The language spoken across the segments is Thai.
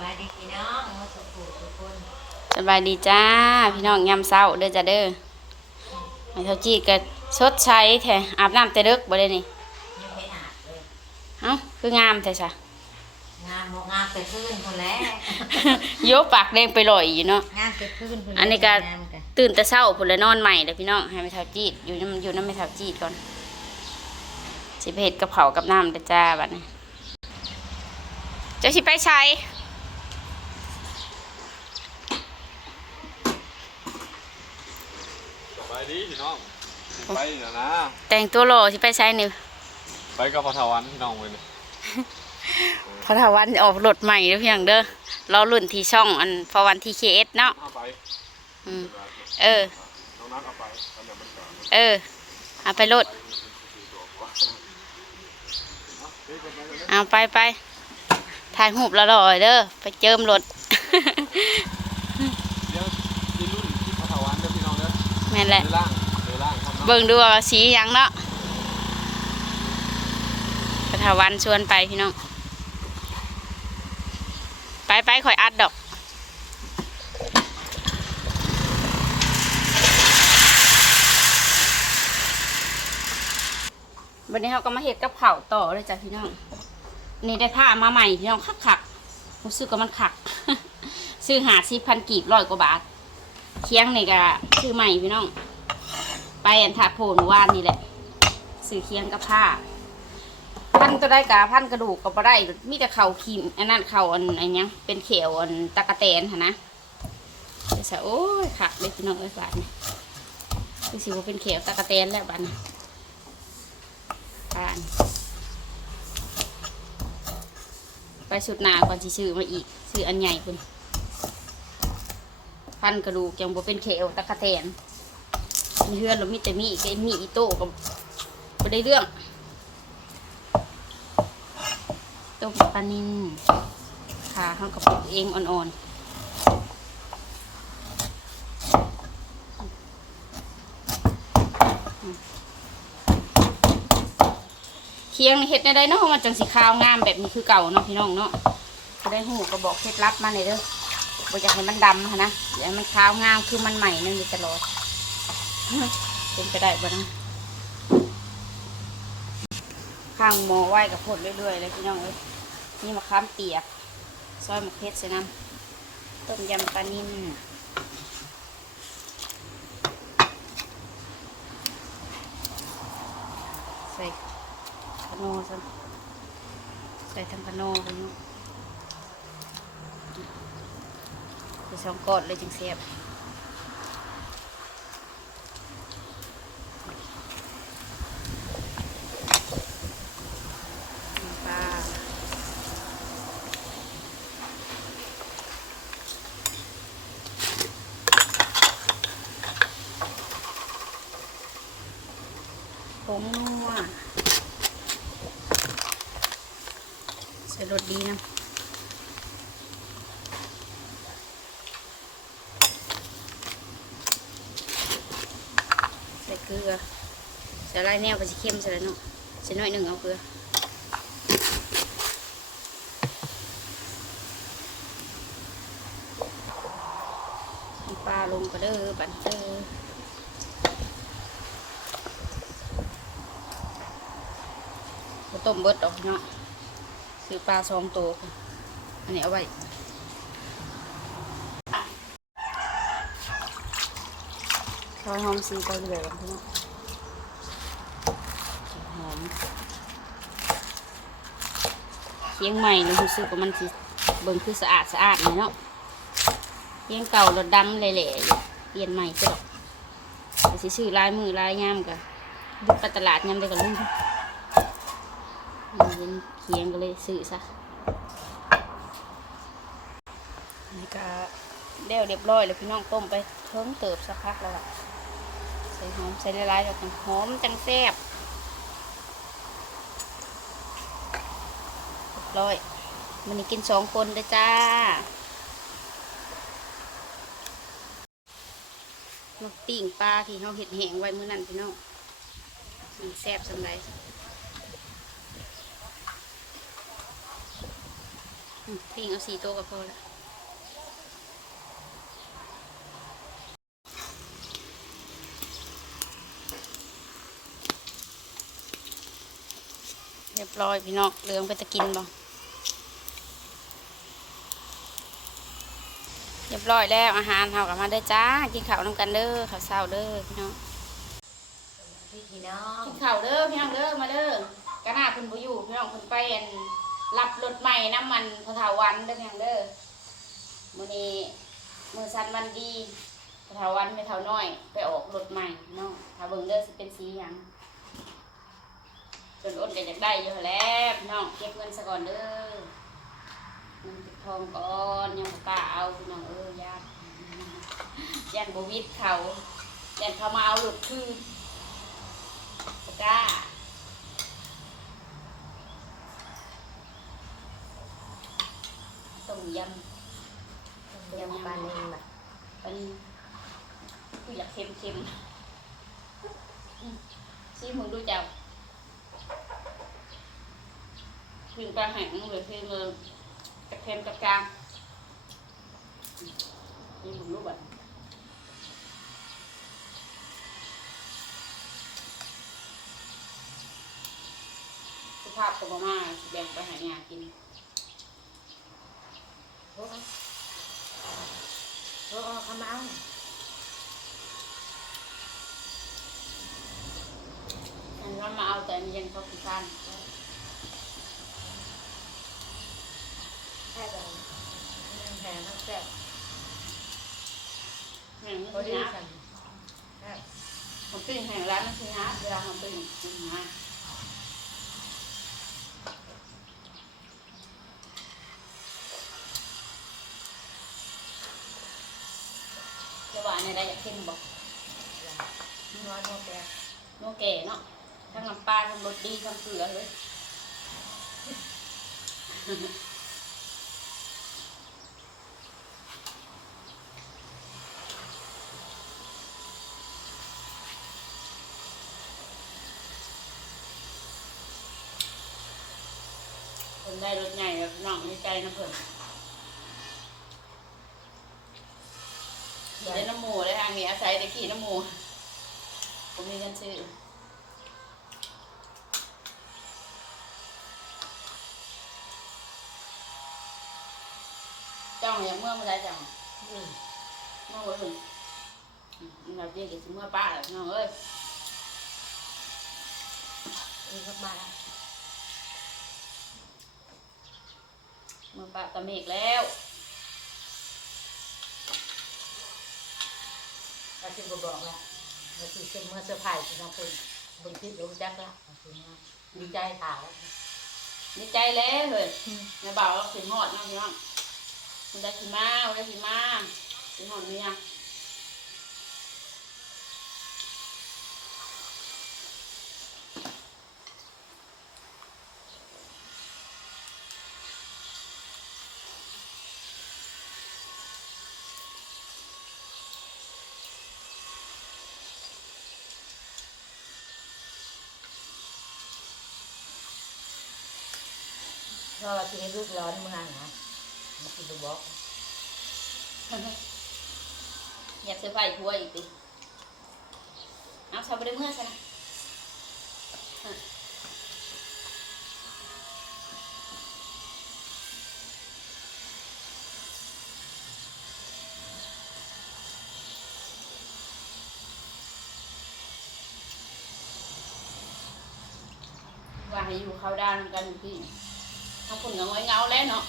บายดีพี่น้องมาสุขุทุกคนสบายดีจ้า พี่น้องยามเช้าเด้อจ้าเด้อให้เท่าจีดก็ชดใช้แท้อาบน้ำแต่เด็กบ่ได้นี่ยังไม่อาบเลยเอ้าคืองามแท้จ้ะงามบ่งามแต่ขึ้นคนแล้วโยกปากแดงไปลอยอยู่เนาะงามแต่ขึ้นคนอันนี้ก็งามกันตื่นแต่เช้าพุ่นแล้วนอนใหม่เด้อพี่น้องให้แม่เท่าจีดอยู่น้ำอยู่น้ำแม่เท่าจีดก่อนสิไปเฮ็ดกับเผาวกับน้ำเด้อจ้าบัดนี้เจ้าสิไปใช้ สบายดีพี่น้องสิไปเดี๋ยวนะ แต่งตัวหล่อสิไปใช้นี่ไปกับพอทวันพี่น้องเลยเพราะถ้าวันออกรถใหม่เด้อพี่น้องเด้อรอรุ่นที่ช่องอันพอวันที่เคเอสเนาะเอาไปอืมเออ น้องนัทเอาไปตอนนี้มันก่อนเออเอาไปรถเอาไปไปถ่ายหูปแล้วรอยเด้อไปเจิมรถ เดี๋ยวยีรุ่นที่พอทวันเด้อพี่น้องเด้อ แม่นแหละเดือล่างเดืองครับเนาะเบิ่งดูว่าสียังเนาะพระถาวันชวนไปพี่น้อง ไปไปคอยอัดดอกวันนี้เราก็มาเห็ดกับข้าต่อเลยจ้ะพี่น้องนี่ได้ผ้ามาใหม่พี่น้องคักคักๆรู้สึกว่ามันคัก ซื้อหาสิพันกีบร้อยกว่าบาท เคียงนี่ก็ซื้อใหม่พี่น้อง ไปอันถาโพนเมื่อวานนี่แหละซื้อเคียงกับผ้า พันตัวได้กะพันกระดูกก็บ่ได้มีแต่เข่าขีมอันนั้นเข่าอันอันเนี้เป็นเขียวอันตะกะแตนค่ะนะเดี๋ยวสโอ้ยขักเลยพี่น้องเอ้ยบาดนี่คือสิว่าเป็นเขียวตะกะแตนแล้วบาดนี่บานไปสุดหนาก่อนสิซื้อมาอีกซื้ออันใหญ่คุณ พันกระดูกยังบ่เป็นเขวตะกะแตนมีเฮือนเรามีแต่มีอีกมีอีโต้ก็บ่ได้เรื่องต้มปลานินขาเขากับปลูกเองอ่อนๆ เคียงเห็ดในได้เนาะมันจังสีขาวงามแบบนี้คือเก่าเนาะพี่น้องเนาะก็ได้หูก็บอกเคล็ดลับมาเลยเด้อ บ่อยากให้มันดำหั้นะอยากให้มันขาวงามคือมันใหม่นั่นอยู่ตลอดเป็นไปได้บ่นะข้างหมอไหว้กับพดเรื่อยๆเลยพี่น้องเอ้ยนี่มะขามเปียกซอยมะเขือใส่น้ำต้มยำปลานิ่มใส่พะโนซะใส่ทั้งพะโนไปเนาะใส่องกอดเลยจึงเสียบผงนัวใส่รสดีนะ เกลือใส่ลายแนวก็จะเข้มใส่แล้วเนาะใส่น้อยหนึ่งเอาเกลือปลาลงก็เด้อบันเด้อบ่ต้มเบิดดอกเนาะซื้อปลาสองตัวอันนี้เอาไว้ ซอยหอมซีไปเลยกันพี่น้องหอมเคียงใหม่เลยรู้สึกว่ามันสิเบิ่งคือสะอาดสะอาดเลยเนาะเลี้ยงเก่ารถดำเลยแหละอยู่เปลี่ยนใหม่ก็ดอกแต่สิซื้อลายมือลายยามกะบุกไปตลาดยามได้กับลุงเห็นเคียงก็เลยซื้อซะนี่ก็เดี๋ยวเรียบร้อยแล้วพี่น้องต้มไปเทิงเติบสักพักแล้วล่ะ ใส่หอมใส่หลายๆแล้วจังหอมจังแซ่บร้อยมันนี้กินสองคนเด้อจ้า มาปิ้งปลาที่เขาเห็ดแหงไว้มื้อนั้นพี่น้องมันแซ่บสำไรปิ้งเอาสี่ตัวก็พอละเรียบร้อยพี่น้องเหลืองไปตะกินบ่เรียบร้อยแล้วอาหารเฮากลับมาได้อจ้า กินข้าวน้ำกันเด้อข้าวเช้าเด้อพี่น้องพี่พี่น้องกินข้าวเด้อพี่น้องเด้อมาเด้อกะหน้าเพิ่นบ่อยู่พี่น้องเพิ่นไปอันรับรถใหม่น้ำมันพอถาวันเด้อพี่น้องเด้อมื้อนี้มื้อสันวันดีพอถาวันไม่เท่าน้อย ไปออกรถใหม่เนาะถ้าเบิ่งเด้อสิเป็นสีหยัง จนอดก็อยากได้อยู่แล้วพี่น้องเก็บเงินซะก่อนเด้อเงินติดทองก่อนยังบ่กล้าเอาพี่น้องเอ้ยากยันบวิดเขายันเขามาเอารถคืนจ้าต้มยำยำปลาเนนแบบำเป็นกูอยากเค็มๆอืมซีมึงดูจับ พิมปลาแห้งหรือพิมเลยกระเค็มกระกางซีมึงรู้บ่ะสุภาพกับมาสิแบ่งไปหายกินโอ้โหโอ้โหขมเอาอันนั้นมาเอาแต่อันเย็นเขาพิการ แค่แบบแผ่น้ำแซ่บแห้งพอมันดีสินะสั่นแซ่บผมปิ้งแห้งร้านมันสินะเวลาผมปิ้งสินะจะว่าในใดอยากเข้มบอกน้อยโมแกโนแก่เนาะทั้งน้ำปลาทั้งรสดีทั้งเกลือเลยคนได้รถใหญ่แล้ว น้องในใจน้ำเพิ่นขี่ได้น้ำหมูได้ทางนี้อาศัยแต่ขี่น้ำหมูผมมีเงินซื้อจ้องอย่างเมื่อเมื่อไรจังอืมเมื่อวันหนึ่งอืมเราเรียกกันเมื่อป้าแล้วน้องเอ้ยนี่ก็มาแล้ว เมื่อป้าตะเมกแล้วเราจึงบอกแล้วเราจึงเป็นเมื่อเซอร์ไพรส์ที่น้องคุณบนคลิปรู้จักแล้วดีใจถามดีใจแล้วเฮ้ยในบ่าวเราขึ้นหอดเนาะพี่น้องมันได้ขี่มามันได้ขี่มาขึ้นหอดเมียเพราะว่าที่ให้ลูกร้อนเมืองนะมันคือบอกอยากเซอร์ไพรส์ทัวอีกติเอาชาวบ้านเมื่อซะนะว่าให้อยู่เขาด้านกันพี่ ถ้าคนก็ง้อยเงาแล้วเนาะ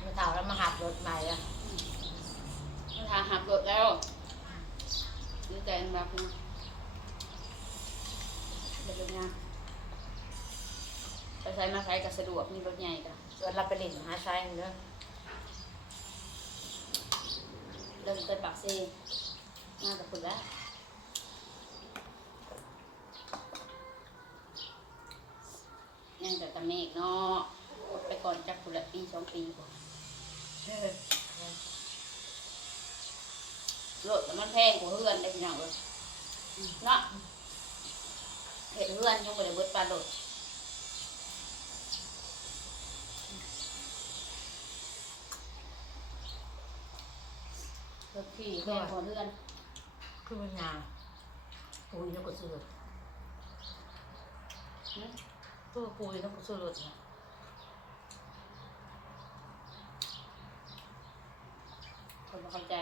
เมื่อเต่าแล้วมาหับรถใหม่อะ ทางหักรถแล้วดีใจมากนะ เดี๋ยวเป็นไงไปใช้มาใช้ก็สะดวกมีรถใหญ่กันส่วนเราไปเล่นหาชายเนื้อดินไปปากเซมากับคุณแล้วยังแต่ตะเมกเนาะอดไปก่อนจักคุณละปีสองปีกว่าเออรถมันแพงกว่าเฮือนได้พี่น้องเลยเนาะ เห็ดเฮือนยังไม่ได้เบิดปลาโดดรถขี่แพงกว่าเฮือนคือมันงานปุยแล้วก็ซื้อหึตัวปุยแล้วก็ซื้อรถนะคนบ่เข้าใจ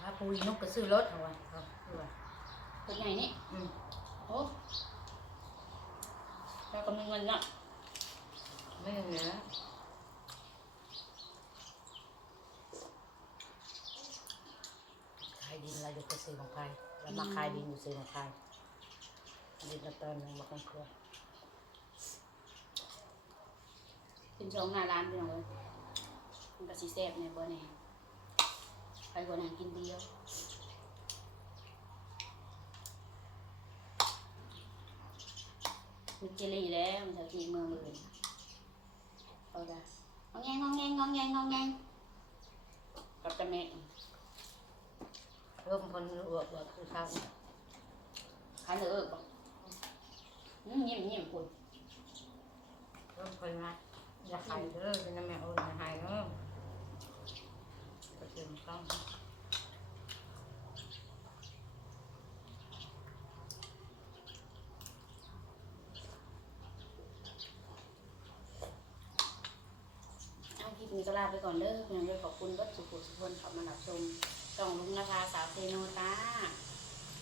ถ้าปุยนกก็ซื้อรถเอาไว้เอาคือว่าคนใหญ่นี่ อืมโอ้เราก็มีเงินเนาะไม่อย่างเงี้ยขายดินอะไรอยู่ก็ซื้อของใครแล้วมาขายดินอยู่ซื้อของใครดินละตอนหนึงมากันเครือกินช่องหน้าร้านพี่น้องเลยมันก็สิแซ่บในบ่แน่ไปบ่นางกินเดียว มีเจลีแล้วมันจะกินเมืองอื่นเอาได้งองแงงองแงงองแงงองแงงกับตะเมกเริ่มคนอวบอวบคือเขาขันเออบอกอืมยิ้มยิ้มคุณเริ่มคนมาอย่ากขายเด้อเป็นน้ำแม่โอนมาให้เนาะก็ซื้อมาต้อง เอาคลิป นี้ก็ลาไปก่อนเด้อเพียงเลยขอบคุณวัดสุขุสุขคนเขามารับชมช่องลุงนภาสาวเซโนตา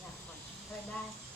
อยากก่อนบ๊ายบาย